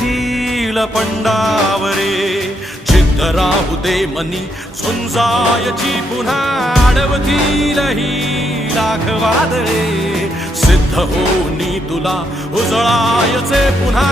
hill पंडावरे जिद्द राहू दे मनी झुंजायची पुन्हा अडवतील ही लाख वादळे सिद्ध होनी तुला उजळायचे पुन्हा